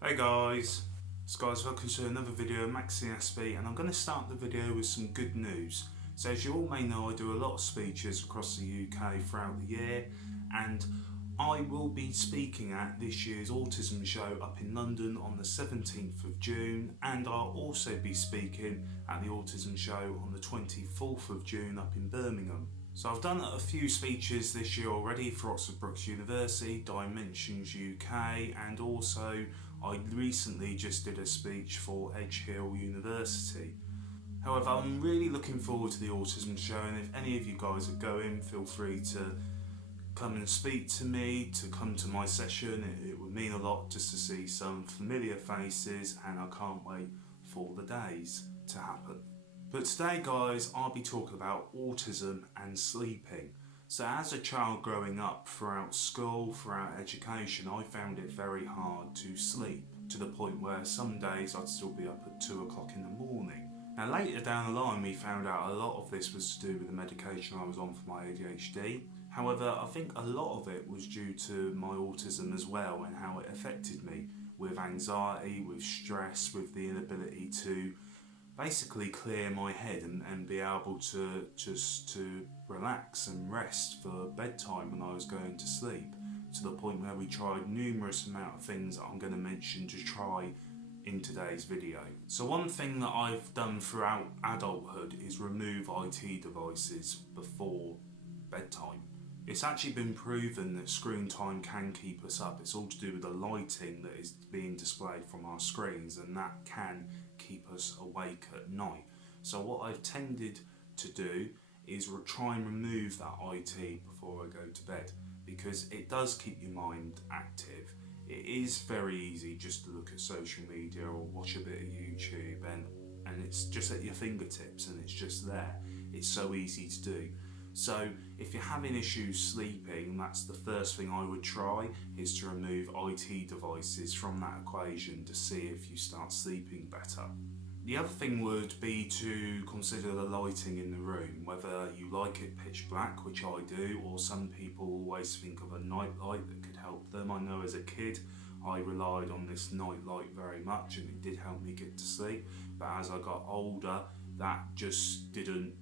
Hey guys, welcome to another video of MaxiAspie, and I'm going to start the video with some good news. So as you all may know, I do a lot of speeches across the UK throughout the year, and I will be speaking at this year's Autism show up in London on the 17th of June, and I'll also be speaking at the Autism show on the 24th of June up in Birmingham. So I've done a few speeches this year already for Oxford Brookes University, Dimensions UK, and also I recently just did a speech for Edge Hill University. However, I'm really looking forward to the Autism show, and if any of you guys are going, feel free to come and speak to me, to come to my session. It would mean a lot just to see some familiar faces, and I can't wait for the days to happen. But today guys, I'll be talking about autism and sleeping. So as a child growing up throughout school, throughout education, I found it very hard to sleep, to the point where some days I'd still be up at 2 o'clock in the morning. Now later down the line we found out a lot of this was to do with the medication I was on for my ADHD. However, I think a lot of it was due to my autism as well, and how it affected me with anxiety, with stress, with the inability to basically clear my head and be able to just to relax and rest for bedtime when I was going to sleep, to the point where we tried numerous amount of things that I'm going to mention to try in today's video. So one thing that I've done throughout adulthood is remove IT devices before bedtime. It's actually been proven that screen time can keep us up. It's all to do with the lighting that is being displayed from our screens, and that can keep us awake at night. So what I've tended to do is try and remove that IT before I go to bed, because it does keep your mind active. It is very easy just to look at social media or watch a bit of YouTube, and it's just at your fingertips and it's just there. It's so easy to do. So if you're having issues sleeping, that's the first thing I would try, is to remove IT devices from that equation to see if you start sleeping better. The other thing would be to consider the lighting in the room, whether you like it pitch black, which I do, or some people always think of a night light that could help them. I know as a kid I relied on this night light very much, and it did help me get to sleep, but as I got older that just didn't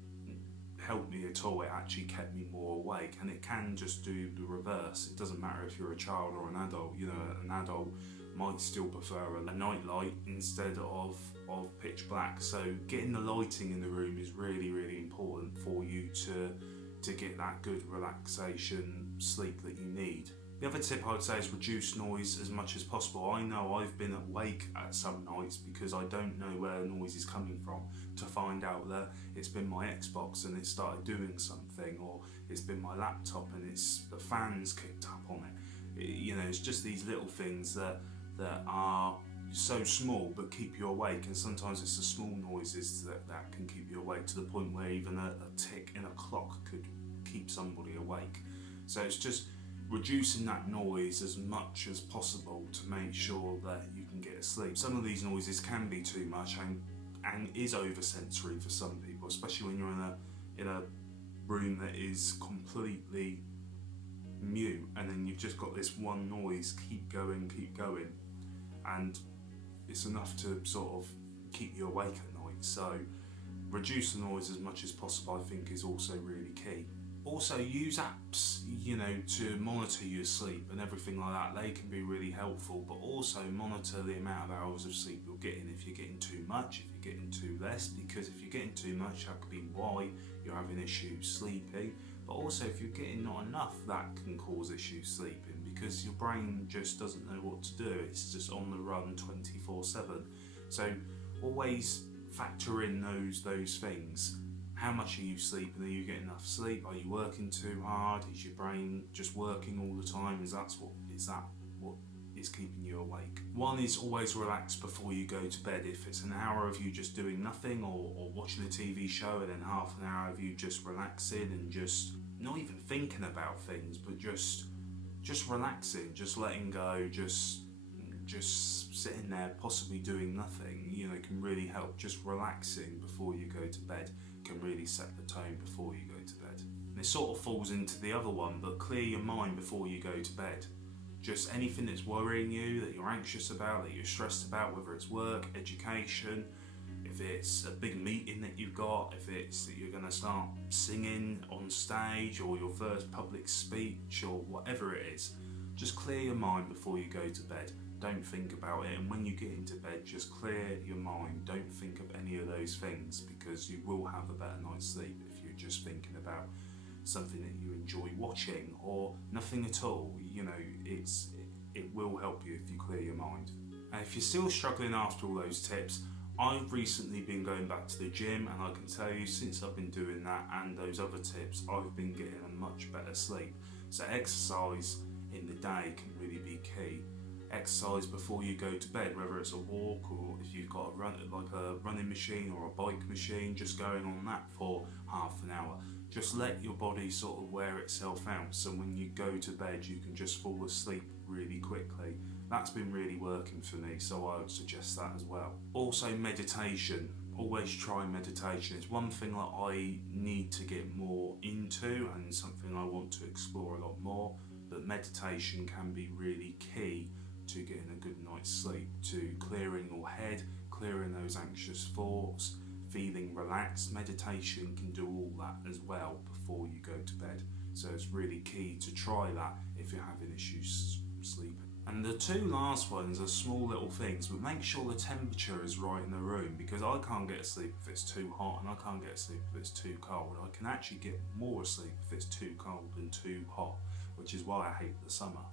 help me at all. It actually kept me more awake, and it can just do the reverse. It doesn't matter if you're a child or an adult. You know, an adult might still prefer a night light instead of pitch black. So getting the lighting in the room is really important for you to get that good relaxation sleep that you need. The other tip I would say is reduce noise as much as possible. I know I've been awake at some nights because I don't know where the noise is coming from, to find out that it's been my Xbox and it started doing something, or it's been my laptop and the fan's kicked up on it. You know, it's just these little things that are so small but keep you awake, and sometimes it's the small noises that can keep you awake, to the point where even a tick in a clock could keep somebody awake. So it's just reducing that noise as much as possible to make sure that you can get asleep. Some of these noises can be too much and is oversensory for some people, especially when you're in a room that is completely mute, and then you've just got this one noise keep going, and it's enough to sort of keep you awake at night. So reduce the noise as much as possible, I think, is also really key. Also use apps, you know, to monitor your sleep and everything like that. They can be really helpful, but also monitor the amount of hours of sleep you're getting. If you're getting too much, if you're getting too less, because if you're getting too much, that could be why you're having issues sleeping. But also if you're getting not enough, that can cause issues sleeping, because your brain just doesn't know what to do. It's just on the run 24/7. So always factor in those things. How much are you sleeping? Are you getting enough sleep? Are you working too hard? Is your brain just working all the time? Is that what is keeping you awake? One is always relax before you go to bed. If it's an hour of you just doing nothing, or watching a TV show, and then half an hour of you just relaxing and just not even thinking about things, but just relaxing, just letting go, just sitting there possibly doing nothing, you know, can really help. Just relaxing before you go to bed can really set the tone before you go to bed. And it sort of falls into the other one, but clear your mind before you go to bed. Just anything that's worrying you, that you're anxious about, that you're stressed about, whether it's work, education, if it's a big meeting that you've got, if it's that you're going to start singing on stage or your first public speech or whatever it is, just clear your mind before you go to bed. Don't think about it, and when you get into bed, just clear your mind. Don't think of any of those things, because you will have a better night's sleep if you're just thinking about something that you enjoy watching or nothing at all. You know, it will help you if you clear your mind. And if you're still struggling after all those tips, I've recently been going back to the gym, and I can tell you, since I've been doing that and those other tips, I've been getting a much better sleep. So exercise in the day can really be key. Exercise before you go to bed, whether it's a walk or if you've got a running machine or a bike machine, just going on that for half an hour. Just let your body sort of wear itself out, so when you go to bed you can just fall asleep really quickly. That's been really working for me, so I would suggest that as well. Also, meditation. Always try meditation. It's one thing that I need to get more into and something I want to explore a lot more, but meditation can be really key to getting a good night's sleep, to clearing your head, clearing those anxious thoughts, feeling relaxed. Meditation can do all that as well before you go to bed. So it's really key to try that if you're having issues sleeping. And the two last ones are small little things, but make sure the temperature is right in the room, because I can't get asleep if it's too hot and I can't get asleep if it's too cold. I can actually get more asleep if it's too cold than too hot, which is why I hate the summer.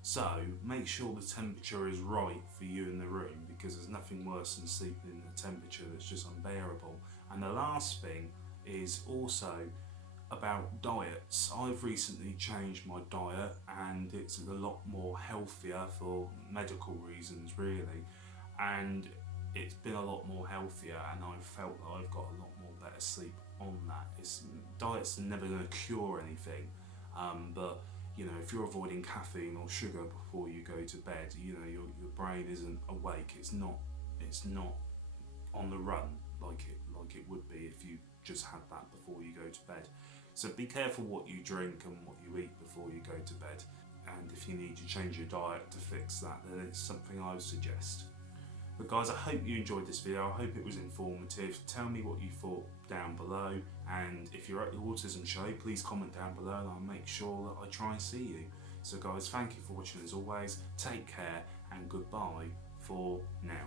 So make sure the temperature is right for you in the room, because there's nothing worse than sleeping in a temperature that's just unbearable. And the last thing is also about diets. I've recently changed my diet, and it's a lot more healthier for medical reasons really, and it's been a lot more healthier, and I've felt that I've got a lot more better sleep on that. Diets are never going to cure anything, but you know, if you're avoiding caffeine or sugar before you go to bed, you know, your brain isn't awake. It's not on the run like it would be if you just had that before you go to bed. So be careful what you drink and what you eat before you go to bed. And if you need to change your diet to fix that, then it's something I would suggest. But guys, I hope you enjoyed this video. I hope it was informative. Tell me what you thought down below, and if you're at the Autism show, please comment down below and I'll make sure that I try and see you. So guys, thank you for watching as always. Take care and goodbye for now.